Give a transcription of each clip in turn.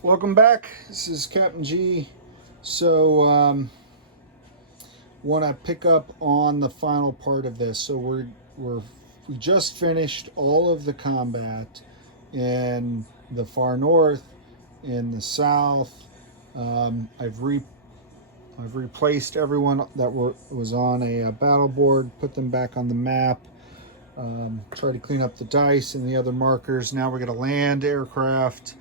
Welcome back. This is Captain G. So, want to pick up on the final part of this. So we just finished all of the combat in the far north, in the south. Um, I've re I've replaced everyone that was on a battle board, put them back on the map. Try to clean up the dice and the other markers. Now we're going to land aircraft,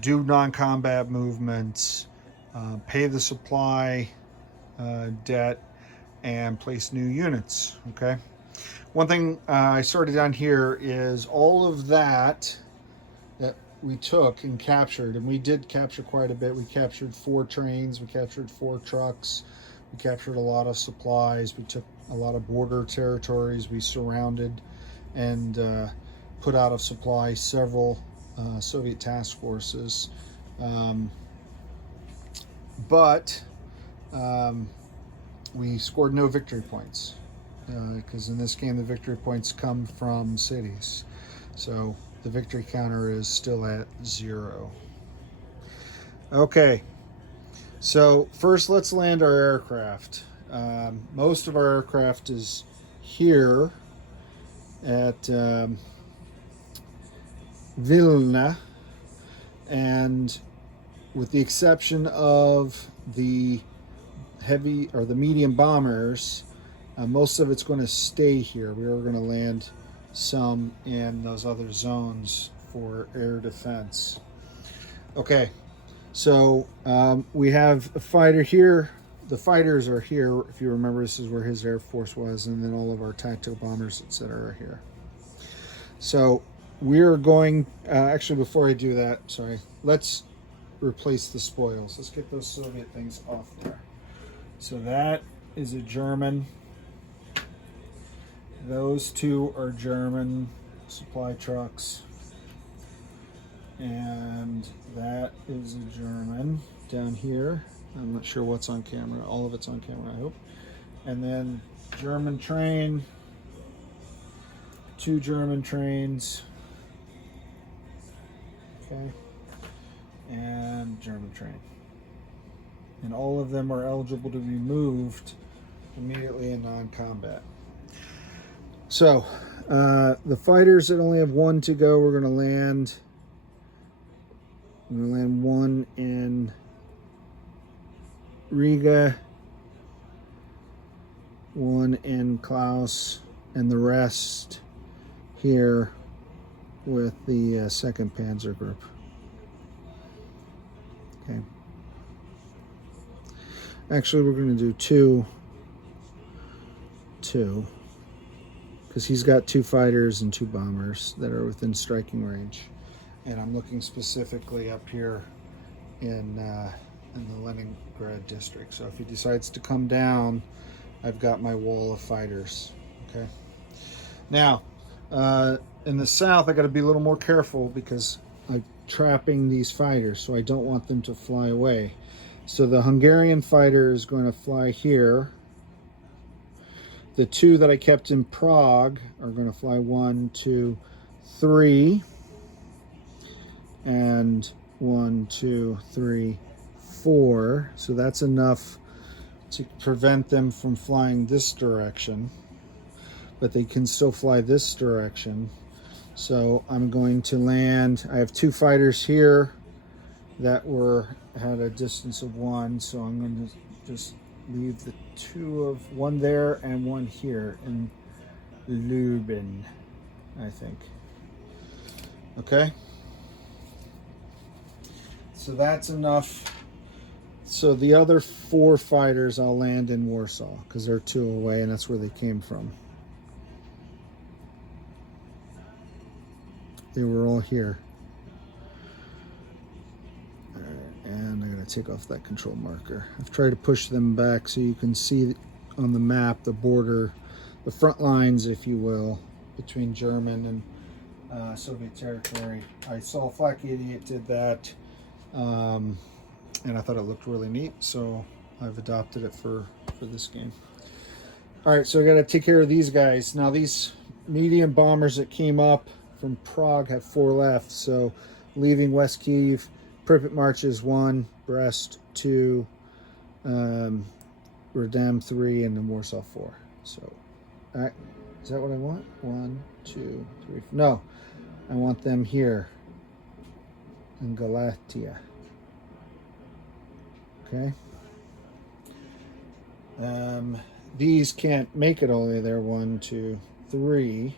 do non-combat movements, pay the supply debt, and place new units. Okay. One thing I started down here is all of that we took and captured, and we did capture quite a bit. We captured 4 trains, we captured 4 trucks, we captured a lot of supplies, we took a lot of border territories, we surrounded and put out of supply several Soviet task forces. But we scored no victory points because in this game the victory points come from cities. So the victory counter is still at 0. Okay, so first let's land our aircraft. Most of our aircraft is here at Vilna, and with the exception of the heavy or the medium bombers, most of it's going to stay here. We are going to land some in those other zones for air defense. Okay, so we have a fighter here. The fighters are here. If you remember, this is where his air force was, and then all of our tactical bombers, etc., are here. So we're going, actually before I do that, sorry, let's replace the spoils. Let's get those Soviet things off there. So that is a German. Those 2 are German supply trucks. And that is a German down here. I'm not sure what's on camera. All of it's on camera, I hope. And then German train. 2 German trains. Okay. And German train. And all of them are eligible to be moved immediately in non-combat. So, the fighters that only have 1 to go, we're going to land. We're going to land 1 in Riga, 1 in Klaus, and the rest here with the 2nd Panzer Group. Okay. Actually, we're going to do 2, because he's got 2 fighters and 2 bombers that are within striking range. And I'm looking specifically up here in the Leningrad district. So if he decides to come down, I've got my wall of fighters. Okay. Now, in the south, I got to be a little more careful because I'm trapping these fighters, so I don't want them to fly away. So the Hungarian fighter is going to fly here. The 2 that I kept in Prague are going to fly 1, 2, 3. And 1, 2, 3, 4. So that's enough to prevent them from flying this direction. But they can still fly this direction. So I'm going to land. I have 2 fighters here that had a distance of 1. So I'm going to just leave the 1 there and 1 here in Lubin, I think. Okay. So that's enough. So the other 4 fighters I'll land in Warsaw because they're 2 away and that's where they came from. They were all here. All right, and I'm going to take off that control marker. I've tried to push them back so you can see on the map the border, the front lines, if you will, between German and Soviet territory. I saw Flaky Idiot did that, and I thought it looked really neat, so I've adopted it for this game. All right, so I got to take care of these guys. Now these medium bombers that came up from Prague have 4 left, so leaving West Kiev Pripyat marches 1, Brest 2, Redem 3, and then Warsaw 4. So, is that what I want? 1, 2, 3. No, I want them here in Galatia. Okay. These can't make it all the way there. 1, 2, 3.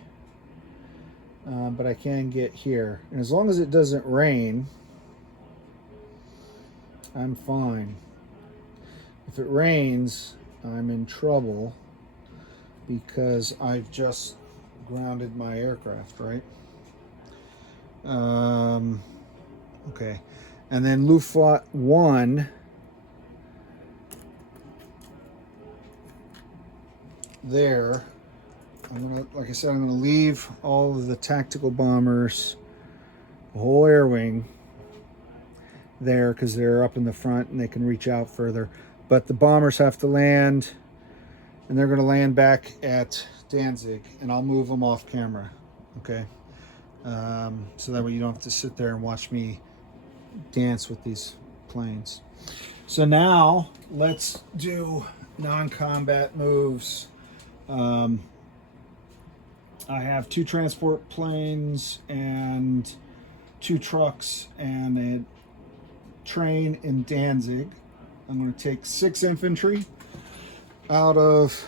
But I can get here. And as long as it doesn't rain, I'm fine. If it rains, I'm in trouble because I've just grounded my aircraft, right? Okay. And then Luftwaffe 1. There. Like I said, I'm gonna leave all of the tactical bombers, the whole air wing there because they're up in the front and they can reach out further. But the bombers have to land, and they're gonna land back at Danzig, and I'll move them off camera, okay? So that way you don't have to sit there and watch me dance with these planes. So now let's do non-combat moves. I have 2 transport planes and 2 trucks and a train in Danzig. I'm going to take 6 infantry out of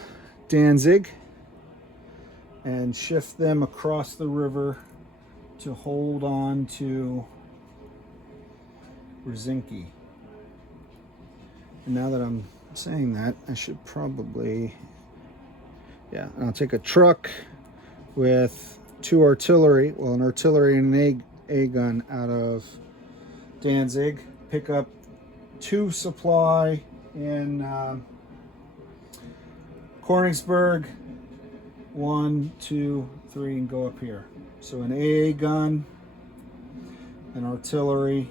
Danzig and shift them across the river to hold on to Brzezinski. And now that I'm saying that, I should probably, yeah, I'll take a truck with 2 artillery, well, an artillery and an A gun out of Danzig, pick up 2 supply in Königsberg, 1, 2, 3, and go up here. So an AA gun, an artillery,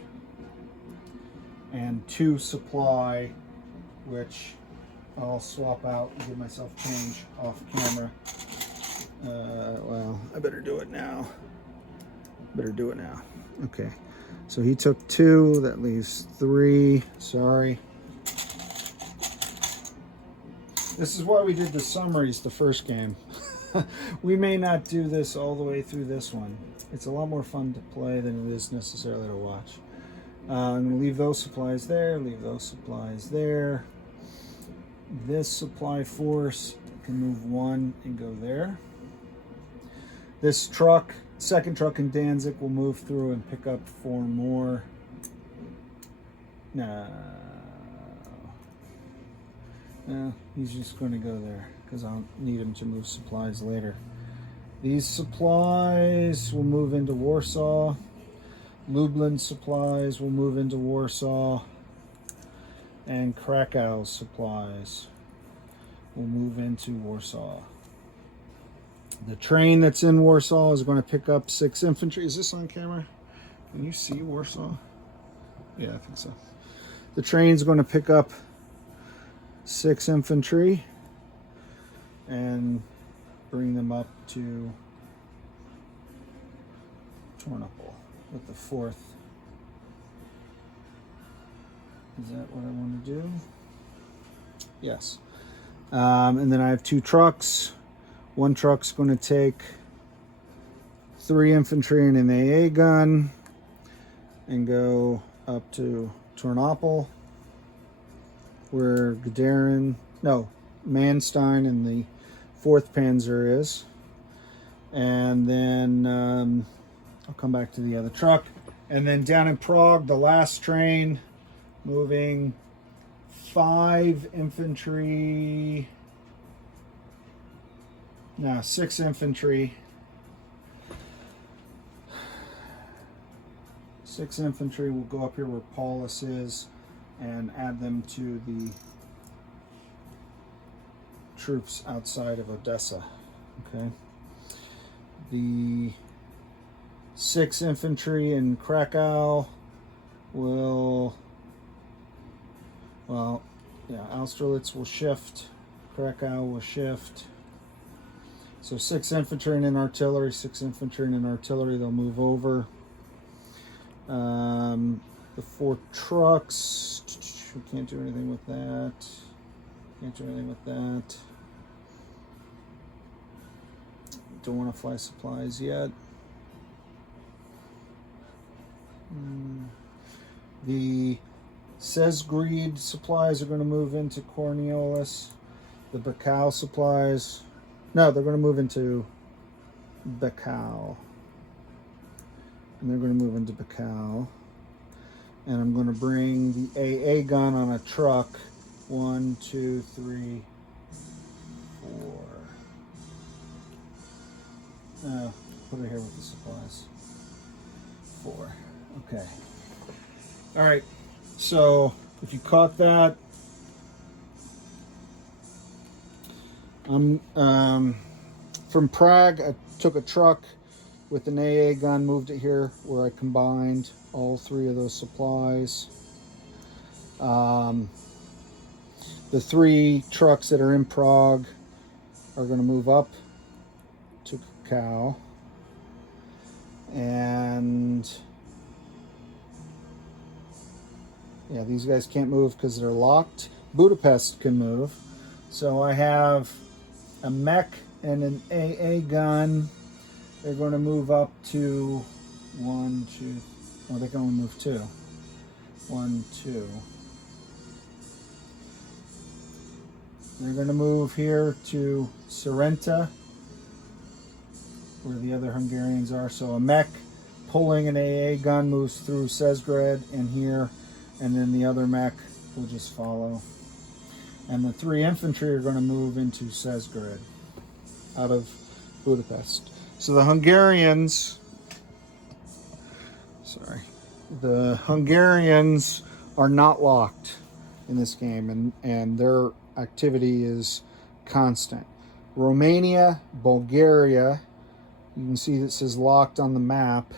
and 2 supply, which I'll swap out and give myself change off camera. Well, I better do it now. Okay. So he took 2. That leaves 3. Sorry. This is why we did the summaries the first game. We may not do this all the way through this one. It's a lot more fun to play than it is necessarily to watch. I'm going to leave those supplies there. Leave those supplies there. This supply force can move 1 and go there. This truck, second truck in Danzig, will move through and pick up 4 more. No, he's just going to go there because I'll need him to move supplies later. These supplies will move into Warsaw. Lublin supplies will move into Warsaw. And Krakow supplies will move into Warsaw. The train that's in Warsaw is going to pick up 6 infantry. Is this on camera? Can you see Warsaw? Yeah, I think so. The train's going to pick up 6 infantry and bring them up to Tornopol with the 4th. Is that what I want to do? Yes. And then I have 2 trucks. 1 truck's going to take 3 infantry and an AA gun and go up to Tornopol, where Manstein and the 4th Panzer is. And then I'll come back to the other truck. And then down in Prague, the last train, moving 5 infantry. No, 6 infantry. 6 infantry will go up here where Paulus is and add them to the troops outside of Odessa. Okay. The 6 infantry in Krakow will, well, yeah, Austerlitz will shift. Krakow will shift. So 6 infantry and an artillery, 6 infantry and an artillery, they'll move over. The 4 trucks. We can't do anything with that. Can't do anything with that. Don't want to fly supplies yet. The Sesgreed supplies are going to move into Cornelius. The Bacal supplies, no, they're going to move into Bacal. And they're going to move into Bacal. And I'm going to bring the AA gun on a truck. 1, 2, 3, 4. Put it here with the supplies. 4. Okay. All right. So if you caught that, I'm from Prague. I took a truck with an AA gun, moved it here where I combined all 3 of those supplies. The 3 trucks that are in Prague are going to move up to Cacao. And yeah, these guys can't move because they're locked. Budapest can move. So I have a mech and an AA gun. They're going to move up to 1, 2. Oh, they can only move 2. 1, 2. They're going to move here to Sorrenta, where the other Hungarians are. So a mech pulling an AA gun moves through Sesgred and here, and then the other mech will just follow. And the 3 infantry are going to move into Sesgred out of Budapest. So the Hungarians, the Hungarians are not locked in this game, and their activity is constant. Romania, Bulgaria, you can see that says locked on the map,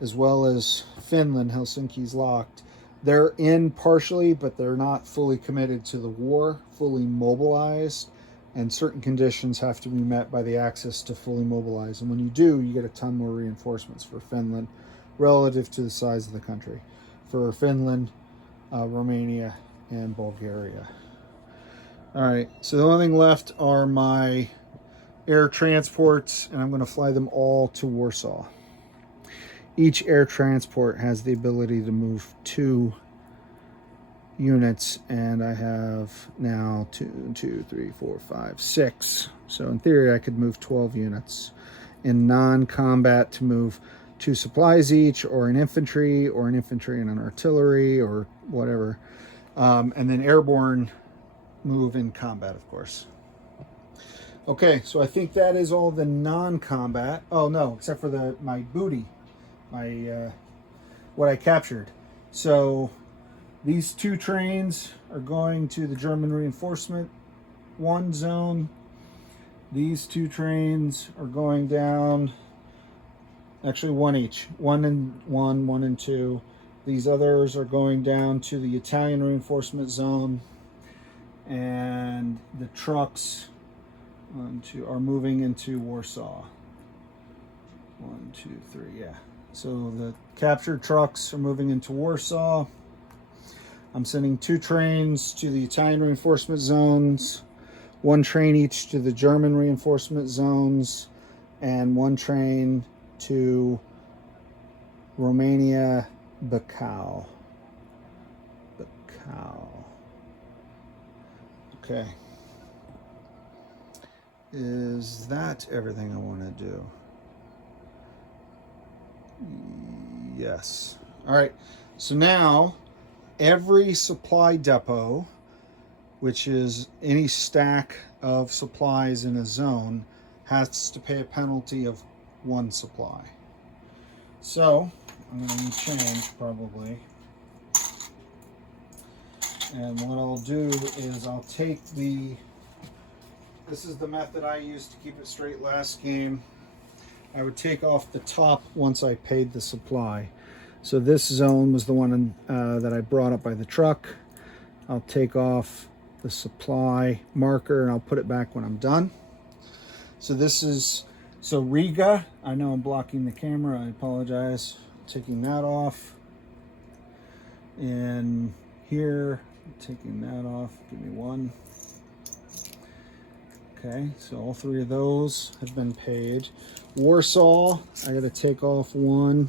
as well as Finland. Helsinki's locked. They're in partially, but they're not fully committed to the war, fully mobilized, and certain conditions have to be met by the Axis to fully mobilize. And when you do, you get a ton more reinforcements for Finland relative to the size of the country. For Finland, Romania, and Bulgaria. All right, so the only thing left are my air transports, and I'm going to fly them all to Warsaw. Each air transport has the ability to move 2 units, and I have now 2, 3, 4, 5, 6. So in theory, I could move 12 units in non-combat to move 2 supplies each, or an infantry and an artillery, or whatever. And then airborne move in combat, of course. Okay, so I think that is all the non-combat. Oh no, except for my booty, what I captured. So these 2 trains are going to the German reinforcement 1 zone. These 2 trains are going down, actually 1 each, 1 and 1, 1 and 2. These others are going down to the Italian reinforcement zone, and the trucks 1, 2 are moving into Warsaw. 1, 2, 3, yeah. So the captured trucks are moving into Warsaw. I'm sending 2 trains to the Italian reinforcement zones, 1 train each to the German reinforcement zones, and 1 train to Romania, Bacal. Okay. Is that everything I want to do? Yes. All right. So now every supply depot, which is any stack of supplies in a zone, has to pay a penalty of 1 supply. So I'm going to need change probably. And what I'll do is I'll take this is the method I used to keep it straight last game. I would take off the top once I paid the supply. So this zone was the one that I brought up by the truck. I'll take off the supply marker and I'll put it back when I'm done. So so Riga, I know I'm blocking the camera, I apologize. Taking that off. And here, taking that off, give me one. Okay, so all three of those have been paid. Warsaw, I got to take off one.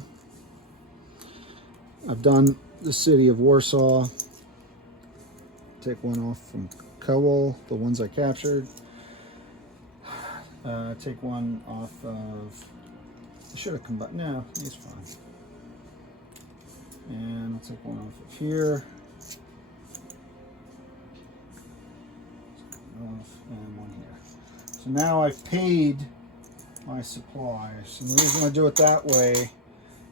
I've done the city of Warsaw. Take one off from Kowal, the ones I captured. Take one off of, I should have combined, no, he's fine. And I'll take one off of here. And one here. So now I've paid my supplies. And the reason I do it that way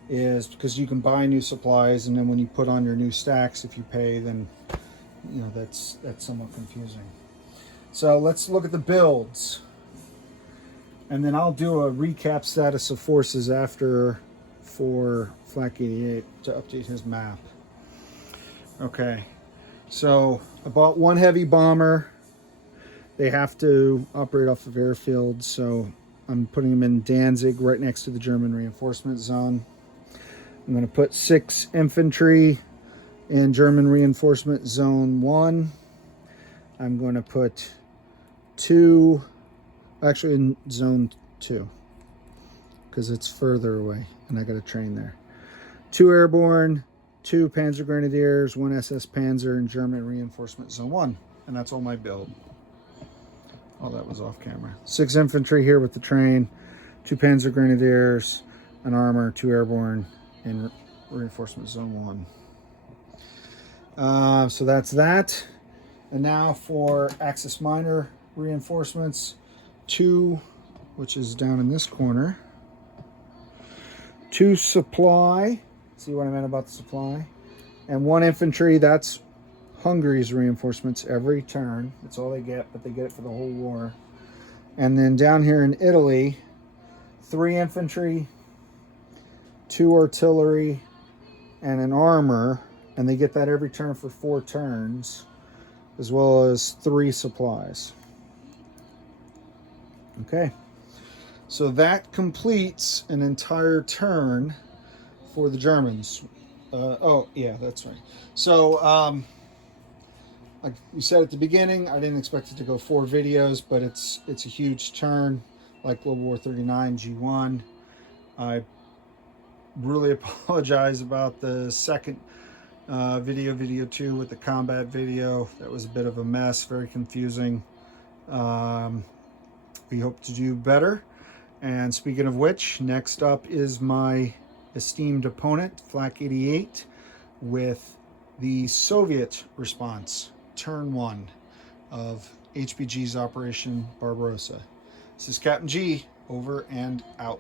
is because you can buy new supplies, and then when you put on your new stacks, if you pay, then you know that's somewhat confusing. So let's look at the builds, and then I'll do a recap status of forces after for Flak 88 to update his map. Okay, so I bought one heavy bomber. They have to operate off of airfields, so I'm putting them in Danzig right next to the German reinforcement zone. I'm going to put 6 infantry in German reinforcement zone 1. I'm going to put 2, actually in zone 2, because it's further away and I got to train there. 2 airborne, 2 Panzer Grenadiers, 1 SS Panzer in German reinforcement zone 1. And that's all my build. Oh, that was off camera. 6 infantry here with the train, 2 Panzer Grenadiers, an armor, 2 airborne in reinforcement zone 1. So that's that. And now for Axis Minor reinforcements, 2, which is down in this corner. 2 supply. See what I meant about the supply? And 1 infantry. That's Hungary's reinforcements every turn. That's all they get, but they get it for the whole war. And then down here in Italy, 3 infantry, 2 artillery, and an armor. And they get that every turn for 4 turns, as well as 3 supplies. Okay. So that completes an entire turn for the Germans. Oh, yeah, that's right. So, like we said at the beginning, I didn't expect it to go 4 videos, but it's a huge turn, like World War 39 G1. I really apologize about the second video 2 with the combat video. That was a bit of a mess, very confusing. We hope to do better. And speaking of which, next up is my esteemed opponent, Flak 88, with the Soviet response. Turn 1 of HBG's Operation Barbarossa. This is Captain G, over and out.